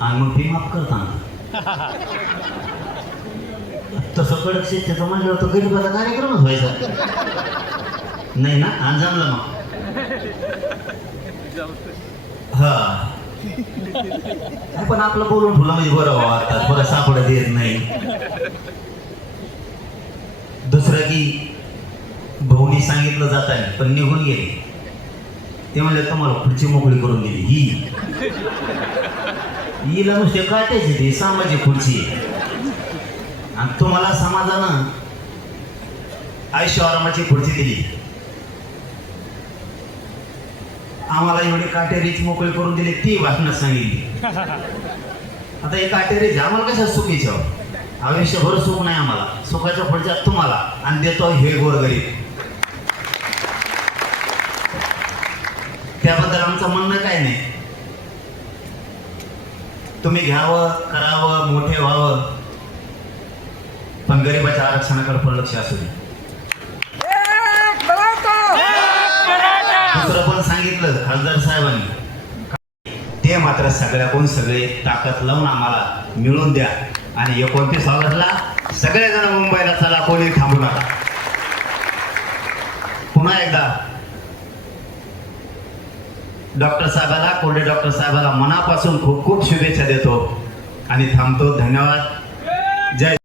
आणि मग ती माफ करताना तसं कडक शेतीचं म्हणलं तर गरीबाचा कार्यक्रमच व्हायचा. नाही ना? आणि जमलं मग. हा. पण आपलं बोलून ठेवलं म्हणजे बरं वाटतात बरं सापडत येत नाही. दुसरं की भाऊनी सांगितलं जात आहे पण निघून गेले. ते म्हणले तुम्हाला पुढची मोकळी करून दिली. ही. हिला नुसते काटायची ती सामाजिक खुर्ची. आणि तुम्हाला समाजानं आयुष्य आरामाची खुर्ची दिली. आम्हाला एवढी काटेरीची मोकळी करून दिली ती भाषणात सांगितली. आता हे काटेरी आम्हाला कशा सुखीच्या आयुष्यभर सुख नाही आम्हाला. सुखाच्या पुढच्या तुम्हाला आणि देतो हे गोरगरीब त्याबद्दल आमचं म्हणणं काय नाही. तुम्ही घ्यावं करावं मोठे व्हावं. पण गरिबाच्या आरक्षणाकडे पण लक्ष असू दे. दुसरं पण सांगितलं खासदार साहेबांनी. ते मात्र सगळ्याकडून सगळे ताकद लावून आम्हाला मिळवून द्या. आणि एकोणतीस ऑगस्टला सगळेजण मुंबईला चला कोणी थांबू नका. पुन्हा एकदा डॉक्टर साहेबाला कोल्हे डॉक्टर साहेबाला मनापासून खूप खूप शुभेच्छा देतो. आणि थांबतो. धन्यवाद. जय